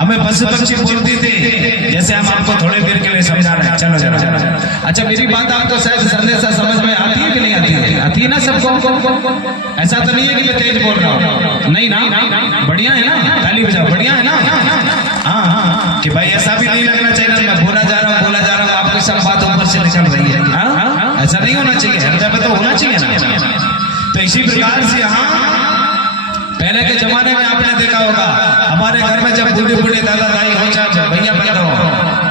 हमें पशु पक्षी बोलती थी, जैसे हम आपको थोड़े देर के लिए समझा रहे हैं। चलो जरा। अच्छा मेरी बात आपको शायद संदेशा समझ में आती है कि नहीं आती है? आती है ना सबको? ऐसा तो नहीं है कि मैं तेज बोल रहा हूँ, नहीं ना? बढ़िया है ना? ताली बजाओ, बढ़िया है ना? हाँ हाँ, कि भाई ऐसा भी नहीं लगना चाहिए मैं बोला जा रहा हूँ आपको सब बात ऊपर से निकल रही है। हाँ, ऐसा नहीं होना चाहिए, हृदय में तो होना चाहिए ना। तो इसी प्रकार से यहाँ पहले के जमाने में आपने देखा होगा, हमारे घर में जब बूढ़े बूढ़े दादा दाई हो चाहे भैया पैदा हो,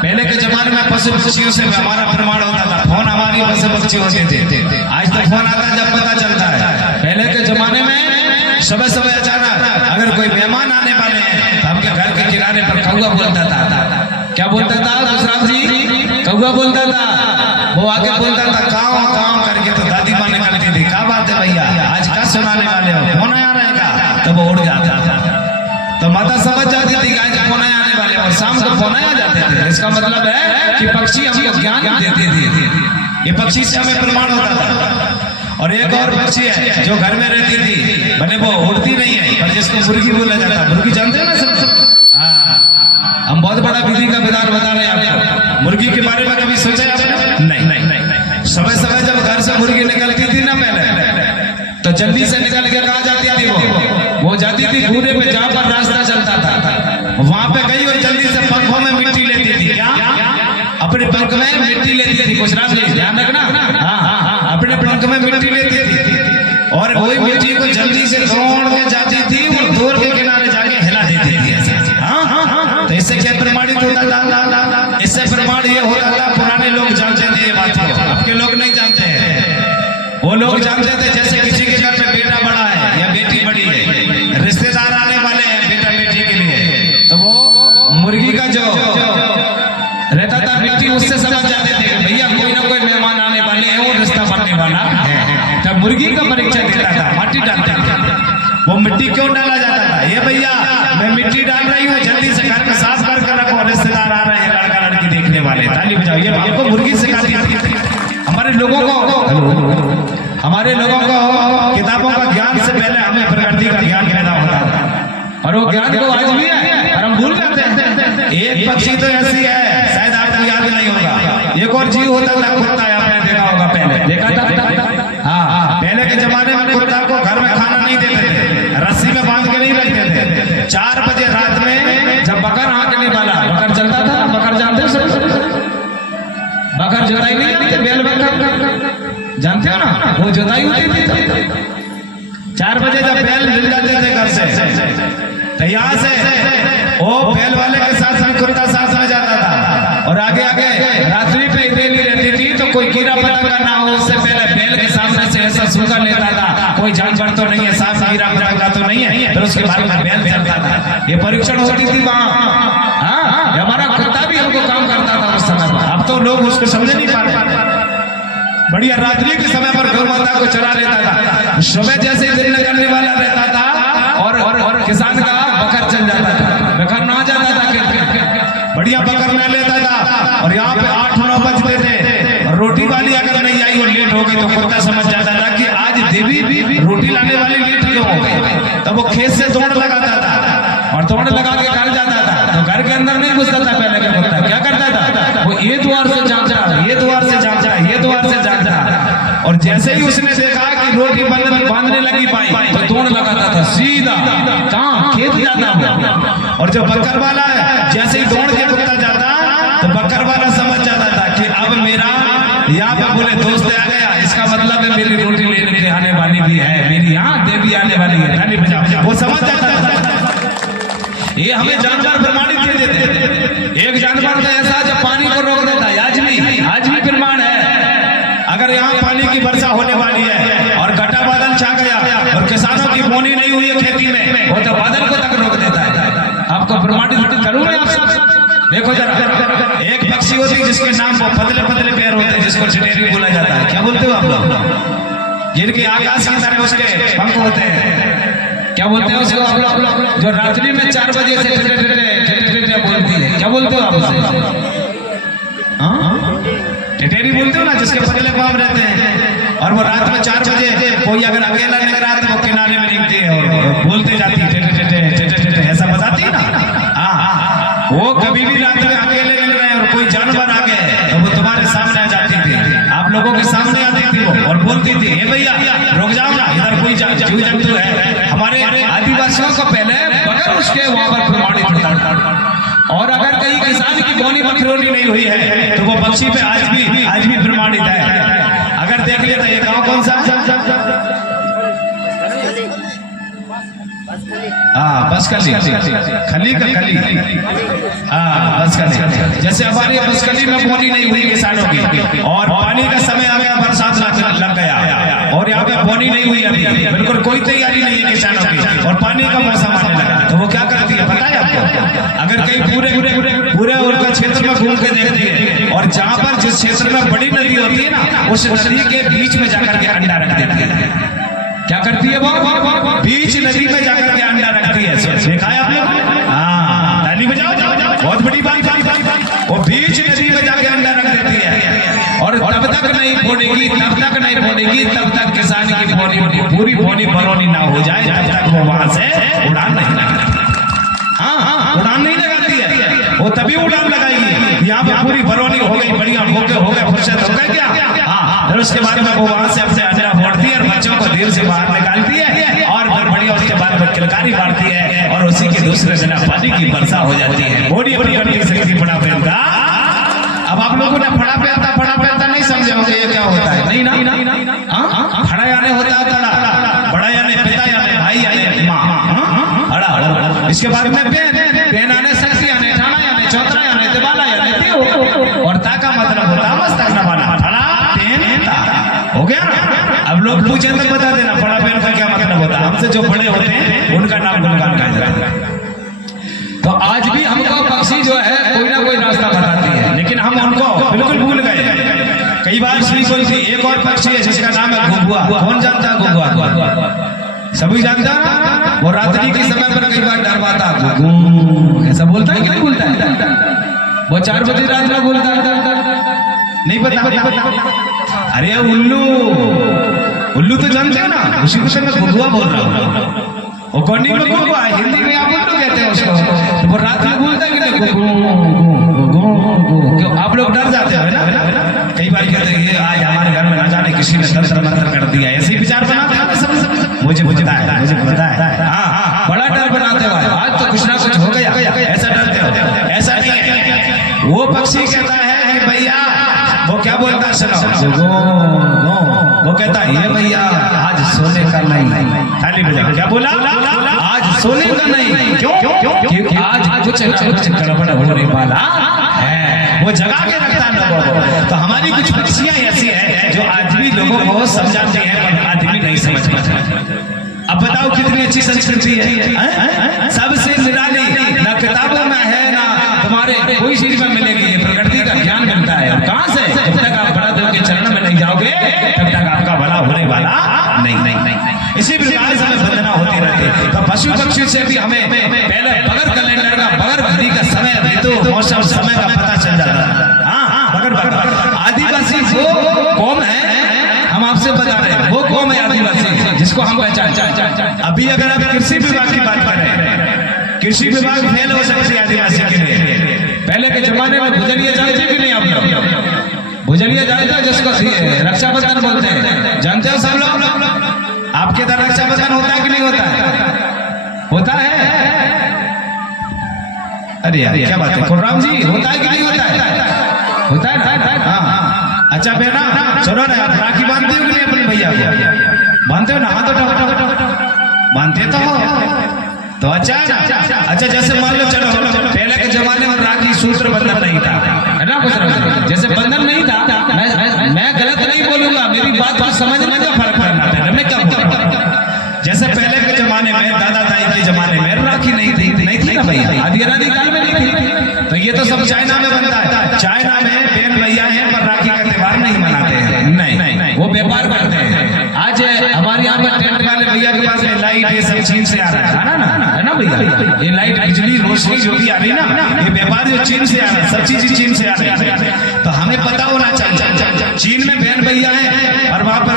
पहले के जमाने में पशु पक्षियों से हमारा प्रमाण होता था। फोन हमारी पशु पक्षी होते थे, आज तो फोन आता है जब पता चलता है। पहले के जमाने में सुबह सुबह अचानक अगर कोई मेहमान आने वाले हैं तो हमके घर के किनारे पर कौवा बोलता था। क्या बोलता था गुजरात जी? कौवा बोलता था। वो आगे बोलता था काव काव करके, तो दादी माँ निकलती थी, क्या बात है भैया आज क्या सुनाने वाले हो, फोन आया रहेगा? तो वो उड़ जाता था। तो माता समझ जाती थी कि आज फोन आने वाले, और शाम को फोन आ जाते थे। इसका मतलब है कि पक्षी हमको ज्ञान देते थे। ये पक्षी से हमें प्रमाण होता था। और एक और पक्षी है जो घर में रहती थी, भले वो उड़ती नहीं है पर जिसको मुर्गी बोला जाता है। मुर्गी जानते हैं ना सब? हाँ, हम बहुत बड़ा विधि का विधान बता रहे हैं आपको। मुर्गी के बारे में कभी सोचा आपने? नहीं। सुबह सुबह जब घर से मुर्गी निकलती थी ना पहले, तो जल्दी से निकल के कहाँ जाती थी? वो जाती थी घूरे पे, जहाँ पर रास्ता चलता था वहां पे गई और जल्दी से पंखों में मिट्टी लेती थी। क्या? अपने पंख में मिट्टी लेती थी। गुजरात जी ध्यान रखना। हाँ, अपने पंख में मिट्टी लेती थी और वही मिट्टी को जल्दी से दौड़ के जाती थी और दूर के किनारे जाके हिला देती थी ऐसे। हाँ, तो इससे क्या प्रमाणित होता था? इससे प्रमाण ये होता था, पुराने लोग जानते थे ये बात को, अब के लोग नहीं जानते हैं। वो लोग जानते थे जैसे किसी के घर में बेटा बड़ा है या बेटी बड़ी है, रिश्तेदार आने वाले हैं बेटा बेटी के लिए, तो वो मुर्गी का जो रहता था मिट्टी, उससे समझ जाते थे कि भैया कोई ना कोई मेहमान आने वाले हैं, वो रिश्ता बनने वाला है। तब मुर्गी का परीक्षा देता था, माटी डालते थे। वो मिट्टी क्यों डाला जाता था? ये भैया मैं मिट्टी डाल रही हूँ, जल्दी से घर में साफ करके रखो, रिश्तेदार आ रहे हैं, लड़का लड़की देखने वाले। ताली बजाओ। ये आपको मुर्गी सिखाती थी। हमारे लोगों को किताबों का ज्ञान से पहले हमें प्रकृति का ज्ञान पैदा होता था, और वो ज्ञान को आज भी है और हम भूल जाते हैं। एक पक्षी तो ऐसी है, शायद आपको याद नहीं होगा, एक और जीव होता था कुत्ता, आपने देखा होगा, पहले देखा था। हाँ, पहले के जमाने में कुत्ता को घर में खाना नहीं देते थे, रस्सी में बांध के नहीं रखते थे। 4 बजे रात में जब बकर हाँकने वाला, बकर चलता था, बकर जानते हो? बकर जोताई नहीं जानते? बैल बकर जानते हो ना? वो जोताई होती थी। 4 बजे जब बैल मिल जाते थे घर से, तो यहाँ से वो बैल वाले के साथ में कुत्ता साथ में जाता था, और आगे आगे रात्रि पे रेली रहती थी, तो कोई कीड़ा पतंगा ना हो उससे पहले बैल के सामने से ऐसा सूखा लेता था, कोई जानवर तो नहीं है, साफ कीड़ा पतंगा तो नहीं है, फिर उसके बाद में बैल चलता था। ये परीक्षण होती थी वहाँ। हाँ, हमारा कुत्ता भी हमको काम करता था उस समय पर। अब तो लोग उसको समझ नहीं पाते। बढ़िया रात्रि के समय पर गौ माता को चरा लेता था, सुबह जैसे ही दिन निकलने वाला रहता था और किसान का बकर चल जाता था, बकर ना जाता था, बढ़िया बकर ले लेता था। और यहाँ पे 8-9 बजते थे, और रोटी वाली अगर नहीं आई और लेट हो गई तो कुत्ता समझ जाता था कि आज देवी रोटी लाने वाली लेट क्यों हो गई। तब वो खेत से दौड़ लगाता था और दौड़ लगा के घर जाता था, तो घर के अंदर नहीं घुसता था पहले का कुत्ता। क्या करता था? वो ये द्वार से झांका, ये द्वार से झांका, ये द्वार से झांका, और जैसे ही उसने देखा कि रोटी बांधने लगी पाई, तो दौड़ लगाता था सीधा कहाँ? खेत जाता था। और जो बकर वाला है, जैसे ही दौड़ के कुत्ता जाता, तो बकर वाला समझ जाता था कि अब मेरा यहाँ पे बोले दोस्त आ गया, इसका मतलब है मेरी रोटी लेने के आने वाली भी है, मेरी यहाँ देवी आने वाली है। ताली बजाओ। वो समझ जाता था। ये हमें जानवर प्रमाणित दे देते। एक जानवर तो ऐसा जो पानी को रोक देता है, आज भी प्रमाण है। अगर यहाँ पानी की वर्षा होने वाली है और घटा बादल छा गया और किसानों की बोनी नहीं हुई है खेती में, वो तो बादल को तक रोक देता है। आपको प्रमाणित करूँ मैं आपसे? देखो जरा, एक पक्षी होती है जिसके नाम वो पतले पतले पैर होते हैं, जिसको टिटेरी बोला जाता है। क्या बोलते हो आप लोग? जिनके आकाश की तरह उसके पंख होते हैं, क्या बोलते हैं उसको आप लोग? जो रात्रि में 4 बजे से टिटेरी बोलती है, क्या बोलते हो आप उसे? टिटेरी बोलते हो ना, जिसके पतले पाँव रहते हैं, और वो रात में 4 बजे कोई अगर अकेला निकल रहा है तो वो किनारे में निकलती है और बोलते जाती है, ऐसा बताती है ना। हाँ, वो कभी भी रात में अकेले मिल रहे और कोई जानवर आ गए तो वो तुम्हारे सामने आ जाती थी, आप लोगों के सामने आती थी वो और बोलती थी, हे भैया रुक जाओ ना, इधर कोई जीव जंतु है। हमारे आदिवासियों को पहले बगैर उसके वहां पर प्रमाणित होता था। और अगर कहीं किसान की बोनी बकरोनी नहीं हुई है तो वो पक्षी पे आज भी प्रमाणित है। अगर देख लेते ये गाँव कौन सा? हाँ बसकली, खली का खली, हाँ बसकली। जैसे हमारे बसकली में बोनी नहीं हुई किसानों की और पानी का समय आ गया, बरसात लग गया और यहाँ पे बोनी नहीं हुई अभी, बिल्कुल कोई तैयारी नहीं है किसानों की और पानी का मौसम आने लगा तो वो क्या करती है पता है आपको? अगर कहीं पूरे उनका क्षेत्र में घूम के देखती है और जहाँ पर जिस क्षेत्र में बड़ी नदी होती है ना उस नदी के बीच में जाकर के अंडा रख देती है। क्या करती है वो? बीच नदी में जाकर के अंडा रखती है। देखा है आपने? हाँ ताली बजाओ, बहुत बड़ी बात। वो बीच नदी में जाके अंडा रख देती है और तब तक नहीं फोड़ेगी तब तक किसान की पूरी बोनी बरौनी ना हो जाए, तब तक वो वहां से उड़ान नहीं लगाती। हाँ उड़ान नहीं लगाती है वो, तभी उड़ान लगाएगी यहाँ पे पूरी बरौनी हो गई, बढ़िया हो गए फुर्सत हो गए क्या। हाँ फिर उसके बाद में वो वहां से अपने अंडा फोड़ती है और बच्चों को धीरे से बाहर निकालती है और फिर बढ़िया उसके बाद में किलकारी मारती है और उसी के दूसरे दिन पानी की वर्षा हो जाती है। बोली अपनी सकती फड़ा पहनता। अब आप लोगों ने फड़ा पहनता नहीं समझे होंगे ये क्या होता है? नहीं ना, फड़ा यानी होता है तड़ा, बड़ा यानी पिता यानी भाई यानी माँ, अड़ा। इसके बाद में पेन आने शक्ति आने ठाना यानी चौतरा यानी दिवाला यानी देव और ता का मतलब होता है मस्तक नवाना, फड़ा पेन ता हो गया ना। अब लोग पूछे तो बता देना फड़ा पेन का क्या मतलब होता है। हमसे जो बड़े होते हैं उनका नाम गुणगान गाया जाता है। तो आज भी हमको पक्षी जो है कोई ना कोई रास्ता बताती है, लेकिन हम उनको बिल्कुल भूल गए। कई बार श्री कोई थी एक और पक्षी है जिसका नाम है घुघुआ। कौन जानता है घुघुआ? सभी जानता है। वो रात्रि के समय पर कई बार डरवाता, घुघू ऐसा बोलता है कि नहीं बोलता है? वो 4 बजे रात में बोलता है, नहीं पता? अरे उल्लू तो जानते हो ना, उसी को मैं घुघुआ बोल रहा हूँ। वो कौनी में घुघुआ है, हिंदी में आप उल्लू कहते हैं उसको। तो वो रात में बोलता है कि क्यों आप लोग डर जाते हो ना? कई बार कहते हैं आज हमारे घर में ना जाने किसी ने तंत्र मंत्र कर दिया, ऐसे ही विचार बनाते हैं। मुझे पता है हाँ बड़ा डर बनाते हो आज तो कुछ ना कुछ हो गया, ऐसा डरते हो। ऐसा नहीं है। वो पक्षी कहता है कि भैया, वो क्या बोलता है सुनो, वो कहता है ये भैया आज सोने का नहीं। ताली बजाओ। क्या बोला? आज सोने का नहीं। क्यों? क्योंकि आज कुछ गड़बड़ होने वाला है। वो जगा के रखता है लोगों को। तो हमारी कुछ पक्षियां ऐसी है जो आज भी लोगों को समझाती है पर आदमी नहीं समझ पाता। अब बताओ कितनी अच्छी संस्कृति है, सबसे निराली, ना किताबों में है ना तुम्हारे कोई चीज में मिलेगी। प्रकृति का ज्ञान मिलता है। और कहां से? जब तक आप बड़ा देव के चरण में नहीं जाओगे तब तक आपका भला होने वाला नहीं। इसी प्रकार से हमें वंदना होती रहती है। तो पशु पक्षी से भी हमें पहले बगैर कैलेंडर का, बगैर घड़ी का समय, ऋतु, मौसम, समय का पता चल जाता है। हाँ बगैर आदिवासी वो कौम है, हम आपसे बता रहे हैं, वो कौम है आदिवासी जिसको हम पहचान। अभी अगर आप कृषि विभाग की बात करें, कृषि विभाग फेल हो सकती है आदिवासी के लिए। पहले के जमाने में भुजरिया जानते कि नहीं आप लोग? भुजरिया जानते हो जिसको रक्षाबंधन बोलते हैं, जानते हो सब लोग? आपके तरह रक्षाबंधन होता है कि नहीं होता है? होता है। अरे यार क्या बात है खुर्राम जी, होता है कि नहीं होता है? होता है। हाँ अच्छा बेटा सुनो ना, आप राखी बांधते हो कि नहीं अपने भैया को? बांधते हो ना? हाँ तो बांधते तो हो तो अच्छा ना। अच्छा जैसे मान लो चलो पहले के जमाने में राखी सूत्र बंधन नहीं था, है ना? कुछ जैसे बंधन नहीं था। मैं गलत नहीं बोलूंगा, मेरी बात समझने का फर्क पड़ना है। मैं क्या बोल रहा हूँ? जैसे पहले के जमाने में, दादा दाई के जमाने में राखी नहीं थी ना भैया, आदि अनादि काल में नहीं थी। तो ये तो सब चाइना में बनता है। चाइना में बहन भैया है पर राखी का त्योहार नहीं मनाते हैं, नहीं वो व्यापार करते हैं। आज हमारे यहाँ पर टेंट वाले भैया के पास में लाइट ये सब चीन से आ रहा है ना भैया? ये लाइट, बिजली, रोशनी जो भी आ रही ना, ये व्यापार जो चीन से आ रहा है, सब चीज चीन से आ रही है। तो हमें पता होना चाहिए चीन में बहन भैया है और वहां पर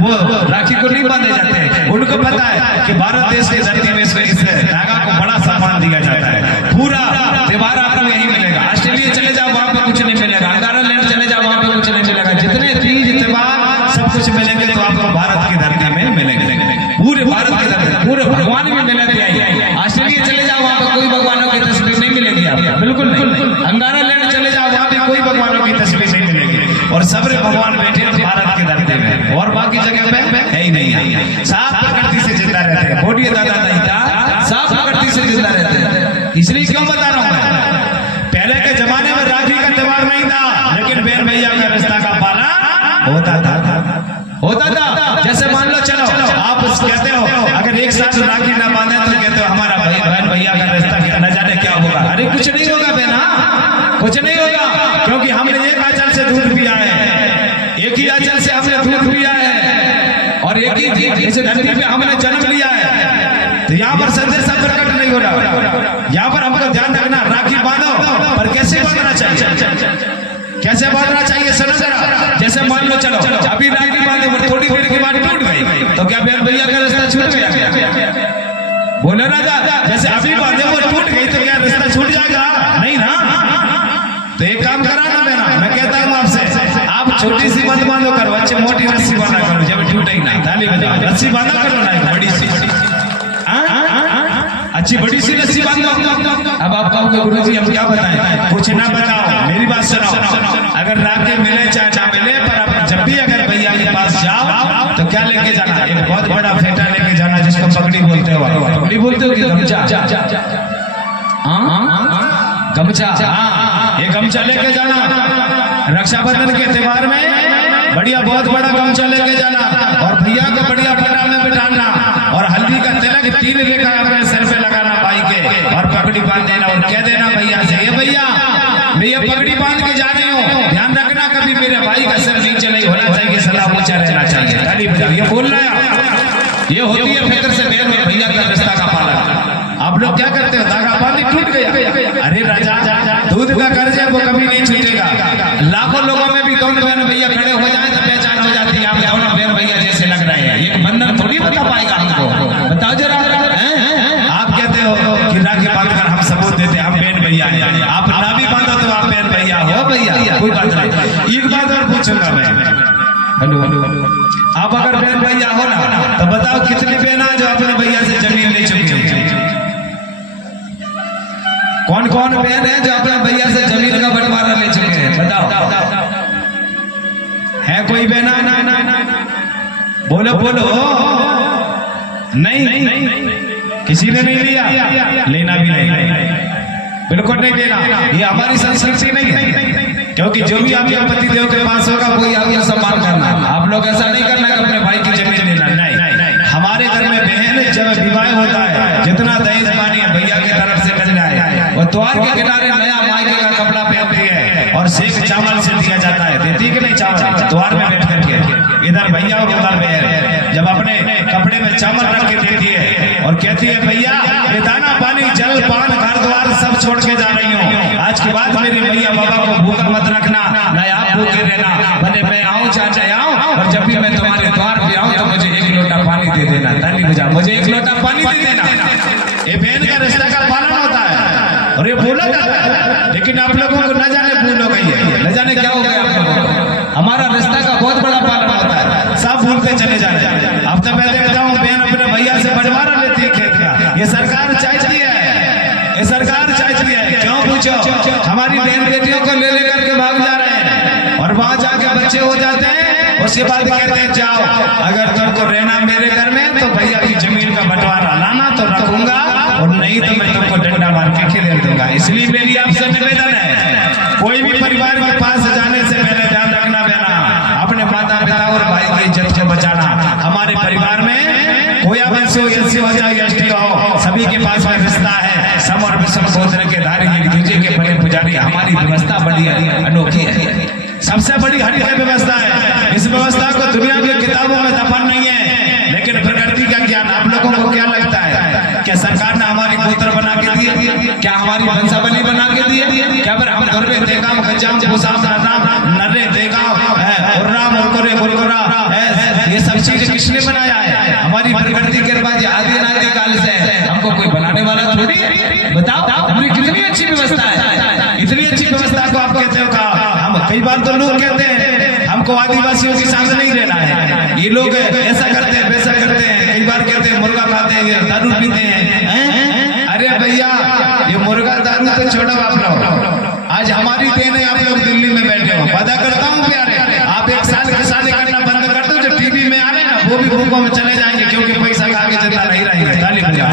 वो राखी को नहीं बांधे जाते हैं। उनको पता है कि भारत देश की धरती में इस धागा को बड़ा सम्मान दिया जाता है। पूरा त्योहार इसलिए क्यों बता रहा हूं मैं, पहले के जमाने में राखी का त्योहार नहीं था, लेकिन बहन भैया का रिश्ता का पालन होता था। जैसे मान लो, चलो आप कहते हो अगर एक साथ राखी ना बांधे तो कहते हो हमारा बहन भैया का रिश्ता क्या न जाने क्या होगा। अरे कुछ नहीं होगा बहना, कुछ नहीं होगा, क्योंकि हमने एक आंचल से दूध पिया है, एक ही आंचल से हमने दूध पिया है, और एक ही इस धरती पे हमने जन्म लिया है। तो यहाँ पर संदेश प्रकट नहीं हो रहा। यहाँ पर हमको ध्यान रखना, राखी बांधो पर कैसे बांधना चाहिए, कैसे बांधना चाहिए सुनो जरा। जैसे मान लो, चलो अभी राखी बांधे पर थोड़ी देर के बाद टूट गई, तो क्या बहन भैया का रिश्ता छूट गया? बोले राजा, जैसे अभी बांधे वो टूट गई तो क्या रिश्ता छूट जाएगा? नहीं ना। तो एक काम करा ना बहना, मैं कहता हूँ आपसे, आप छोटी सी मत बांधो करो, अच्छे मोटी रस्सी बांधा करो, जब टूटे ना ताली बजाओ, रस्सी बांधा करो ना एक बड़ी सी, अच्छी बड़ी सी रस्सी बांधो। अब आप कहोगे गुरुजी हम क्या बताएं? कुछ ना बताओ, मेरी बात सुनो। अगर राखी मिले चाहे ना मिले, पर आप जब भी अगर भैया के पास जाओ तो क्या लेके जाना? एक बहुत बड़ा फेटा लेके जाना, जिसको पगड़ी बोलते हो। पगड़ी बोलते हो कि गमछा? गमछा, ये गमछा लेके जाना। रक्षाबंधन के त्योहार में बढ़िया बहुत बड़ा गमछा लेके जाना, और भैया को बढ़िया पटा में बिठाना, और हल्दी का तिलक 3 लेकर अपने सिर पे लगाना भाई के, और पगड़ी बांध देना, और कह देना भैया से, ये भैया मैं ये पगड़ी बांध के जा रही हूँ, ध्यान रखना कभी मेरे भाई का सिर नीचे नहीं होना चाहिए, सलाह ऊंचा रहना चाहिए। ताली बजाओ, ये बोल रहा है। ये होती है फिक्र से बहन में भैया का रिश्ता का पालन। आप लोग क्या करते हो? धागा बांधी टूट गया, अरे राजा दूध का कर्ज है वो कभी नहीं छूटेगा। लाखों लोगों में भी दोनों बहन भैया खड़े हो जाए तो पहचान हो जाती है, आप दोनों बहन भैया जैसे लग रहे हैं। ये बंधन थोड़ी बता पाएगा हमको, बताओ जरा। आप कहते हो कि राखी बांधकर हम सबूत देते हैं हम बहन भैया हैं, आप ना भी बांधो तो आप बहन भैया हो। भैया कोई बात नहीं। एक बात और पूछूंगा मैं, हेलो, आप अगर बहन भैया हो ना तो बताओ कितनी बहना जो अपने भैया से जमीन ले चुकी है? कौन कौन बहन है जो अपने भैया से जमीन का बंटवारा ले चुके हैं? बताओ, है कोई बहना? बोलो बोलो। नहीं, किसी ने नहीं लिया, लेना भी नहीं, बिल्कुल नहीं लेना। ये हमारी संस्कृति नहीं है, क्योंकि जो भी आपके पति देव के पास होगा कोई आपका सम्मान करना। आप लोग ऐसा नहीं करना कि अपने भाई की जमीन लेना, नहीं। हमारे घर में बहन जब विवाह होता है, जितना दहेज पानी भैया की तरफ से मिल जाए, वो द्वार के किनारे नया मायके का कपड़ा पहनती है, और सेक चावल से दिया जाता है। देती कि नहीं चावल? द्वार में बैठ करके इधर भैया और उधर बहन, जब अपने कपड़े में चावल रख के देती है और कहती है भैया ये दाना पानी जल पान घर द्वार सब छोड़ के जा रही हूँ, आज के बाद मेरे भैया बाबा को भूखा मत रखना, ना आप भूखे रहना, भले मैं आऊँ चाहे आऊँ, और जब भी मैं तुम्हारे द्वार पे आऊँ तो मुझे 1 लोटा पानी दे देना। ताली बजा, मुझे 1 लोटा पानी दे देना। ये बहन का रिश्ता का पालन होता है और ये बोला जाता है, लेकिन आप लोगों को न जाने भूल हो गई है, न जाने क्या हो गया आप लोगों को। हमारा रिश्ता का बहुत बड़ा पालन होता है, सब भूलते चले जाते हैं। अब तो मैं देखता हूँ बहन अपने भैया से बंटवारा लेती है खेत का। ये सरकार चाहती है, ये सरकार चाहती है, क्यों पूछो? हमारी बहन बेटियों को ले लेकर के भाग जा रहे हैं, और वहां जाके बच्चे हो जाते हैं, उसके बाद कहते हैं जाओ अगर तुमको रहना मेरे घर में तो भैया की जमीन का बंटवारा लाना तो रखूंगा, और नहीं तो मैं तुमको डंडा मार के खेल दूंगा। इसलिए मेरी आपसे निवेदन है, कोई भी परिवार के पास जाने से पहले ध्यान रखना बहना, अपने माता पिता और भाई की इज्जत को बचाना। हमारे परिवार में कोई वंश हो, एससी हो चाहे एसटी हो, सभी के पास में रिश्ता है। सम और विषम गोत्र के धारी, एक दूसरे के बड़े पुजारी। हमारी व्यवस्था बड़ी अनोखी है, सबसे बड़ी हरिहर व्यवस्था है। इस व्यवस्था को दुनिया की किताबों में दफन नहीं है, लेकिन प्रकृति का ज्ञान। आप लोगों को क्या लगता है, क्या सरकार ने हमारी गोत्र बना के दिए? क्या हमारी वंशावली बना के दिए? क्या फिर हम धर्मे देगाम गजाम भूसाम नाम नरे देगाम और राम और कोरे बुलगोरा, ये सब चीजें किसने बनाया है? हमारी प्रकृति के बाद आदि अनादि काल से हमको कोई बनाने वाला थोड़ी है। बताओ, हमारी कितनी अच्छी व्यवस्था है। इतनी अच्छी व्यवस्था को आप कहते हो का? हम कई बार तो लोग कहते हैं हमको आदिवासियों के साथ नहीं रहना है, ये लोग ऐसा करते हैं वैसा करते हैं। कई बार कहते हैं मुर्गा खाते हैं, दारू पीते हैं। अरे भैया ये मुर्गा दारू तो छोड़ो आप लोग, आज हमारी देन है, आप लोग दिल्ली में बैठे हो। वादा करता हूँ प्यारे, आप 1 साल किसानी करना बंद कर दो, जो टीवी में आ रहे हैं ना वो भी भूखों में चले जाएंगे, क्योंकि पैसा का आगे जिंदा नहीं रहेंगे। ताली बजा,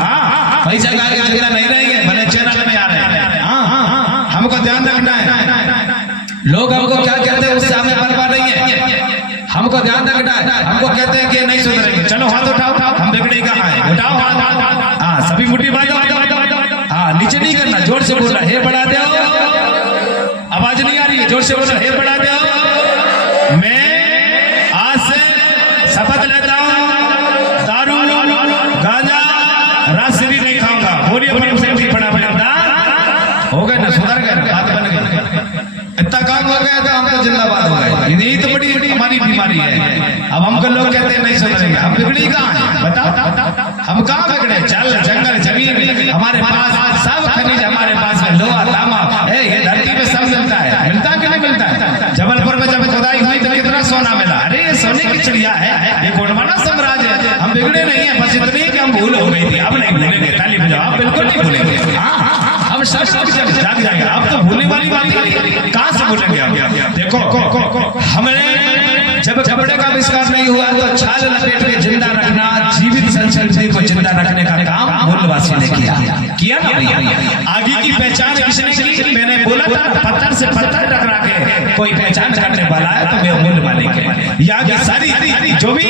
पैसा का आगे जिंदा नहीं रहेंगे। भले चैनल में लोग हमको क्या कहते हैं उससे हमें परवाह नहीं है, हमको ध्यान रखना है। हमको कहते हैं कि नहीं सुधरेंगे, चलो हाथ उठाओ, हम बिगड़े कहाँ है, उठाओ हाथ। हाँ सभी मुट्ठी बांधो, हाँ नीचे नहीं करना, जोर से बोलना, हे बढ़ा दो, आवाज नहीं आ रही है, जोर से बोलना, हे बढ़ा दो। मैं आज से शपथ लेता हूँ दारू गांजा राजश्री नहीं खाऊंगा। बोलिए परम शक्ति फटाफट। हो गए ना, सुधर गए, बात बन गई, इतना काम हो गया तो हम तो जिंदाबाद हो गए। यही तो बड़ी हमारी बीमारी है। अब हमको लोग कहते हैं नहीं सुधरेंगे, हम बिगड़ी कहाँ है बताओ, हम कहाँ बिगड़े। चल जंगल जमीन हमारे पास, सब खनिज हमारे पास है, लोहा तांबा है, ये धरती पे सब मिलता है, मिलता कि नहीं मिलता है। जबलपुर में जब खुदाई हुई तो कितना सोना मिला, अरे ये सोने की चिड़िया है, ये गोंडवाना साम्राज्य है। हम बिगड़े नहीं है, बस इतनी कि हम भूल हो गई थी, अब नहीं भूलेंगे। ताली बजाओ, आप बिल्कुल नहीं भूलेंगे। हम सब जाग जाएंगे, अब तो भूलने वाली बात नहीं, कहाँ से भूलेंगे हम। देखो हमने जब कपड़े का आविष्कार नहीं हुआ तो छाल लपेट के जिंदा रखना, जीवित संस्कृति को जिंदा रखने का काम मूलवासी ने किया ना भैया। आगे की पहचान किसने की, मैंने बोला था पत्थर से पत्थर टकरा के कोई पहचान करने वाला है तो वे मूल मालिक है। यहाँ की सारी जो भी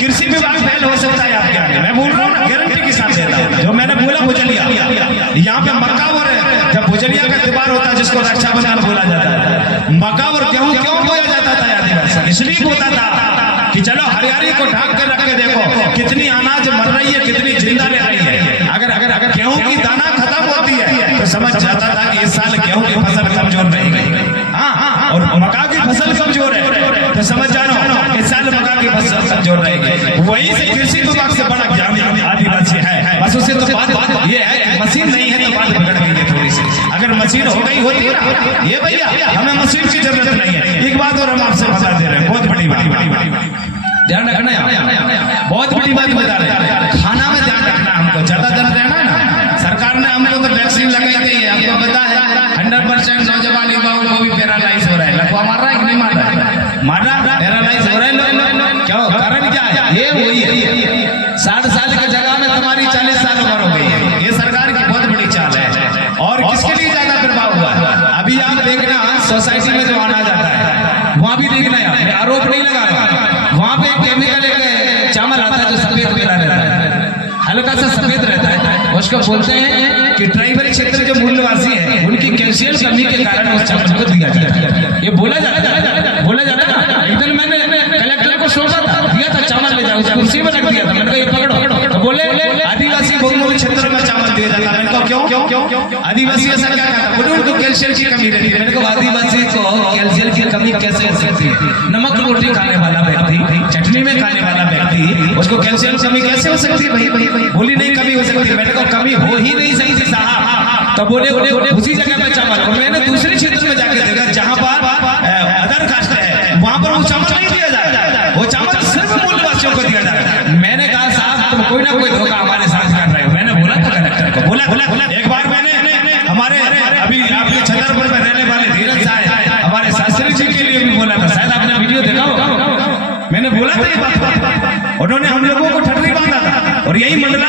कृषि विभाग फेल हो सकता है आपके आगे, मैं बोल रहा हूँ गारंटी के साथ देता हूँ। जो मैंने बोला भुजलिया, यहाँ पे मक्का और जब भुजलिया का त्योहार होता है जिसको रक्षाबंधन बोला जाता है, मक्का और गेहूं क्यों बोया जाता था आदिवासी, इसलिए बोता था कि चलो हरियाली को ढाक कर रख के देखो कितनी अनाज मर रही है, कितनी जिंदा रह रही है। अगर गेहूं की दाना खत्म होती है तो समझ जाता था कि इस साल गेहूं की फसल कमजोर रहेगी। हाँ, और मक्का की फसल कमजोर है तो समझ जाना इस साल मक्का की फसल कमजोर रहेगी। वही से कृषि विभाग से बड़ा ज्ञान आदिवासी है। बस उससे तो बात ये है कि मशीन नहीं है तो बात बिगड़ गई है थोड़ी सी। अगर मशीन हो गई होती ना, ये भैया हमें मशीन की जरूरत नहीं है। एक बात और हम आपसे बता दे रहे हैं, बहुत बड़ी बात ध्यान रखना है, बहुत बड़ी बात बता रहे हैं। खाना में ध्यान रखना, हमको ज्यादा दर्द रहना ना। सरकार ने हमको तो वैक्सीन लगाई गई है, हमको पता है 100% नौजवान युवाओं को भी पैरालाइज हो रहा है। लखवा मार रहा है कि नहीं मार रहा है, मार रहा पैरालाइज हो रहा है। क्यों, कारण क्या है, ये वही है 60 साल की जगह में तुम्हारी 40 साल उम्र हो गई है। ये सरकार की बहुत बड़ी चाल है। और किसके लिए ज्यादा प्रभाव हुआ है, अभी आप देखना सोसाइटी में जो आना जाता है वहां भी देखना है, आरोप नहीं लगा रहा, वहां पे केमिकल एक चावल आता है जो सफेद मिला रहता है, हल्का सा सफेद रहता है, उसको बोलते हैं कि ट्राइबल क्षेत्र जो मूलवासी है उनकी कैल्शियम कमी के कारण उस चावल को दिया जाता है। ये बोला जाता है। एक दिन मैंने कलेक्टर को सौंपा था, दिया था चावल ले जाओ, कुर्सी में रख दिया था, मैंने कहा ये पकड़ो, तो बोले आदिवासी बहुमूल्य क्षेत्र में चावल दिया जाता है। मैंने कहा क्यों, आदिवासी ऐसा क्या कहता, बोले उनको कैल्शियम की कमी रहती है। मैंने कहा आदिवासी को कैल्शियम की कमी कैसे हो सकती है, नमक रोटी खाने वाला व्यक्ति, चटनी में खाने वाला व्यक्ति, उसको कैल्शियम कमी कैसे हो सकती है भाई, बोली नहीं कमी हो सकती। मैंने कहा कमी हो ही नहीं सकती साहब। तो बोले उसी जगह पे चावल, और मैंने दूसरे क्षेत्र में जाके देखा जहां पर अदर कास्ट है वहां पर वो चावल नहीं दिया जाता, वो चावल सिर्फ मूलवासियों को दिया जाता है। मैंने कहा साहब तुम कोई ना कोई धोखा हमारे साथ कर रहे हो। मैंने बोला था कलेक्टर को, बोला एक बार मैंने हमारे अभी आपके छतरपुर में रहने वाले धीरज साहब हमारे शास्त्री जी के लिए भी बोला था, शायद आपने वीडियो देखा होगा। मैंने बोला था ये बात, उन्होंने हम लोगों को ठटरी बांधा था और यही मंडला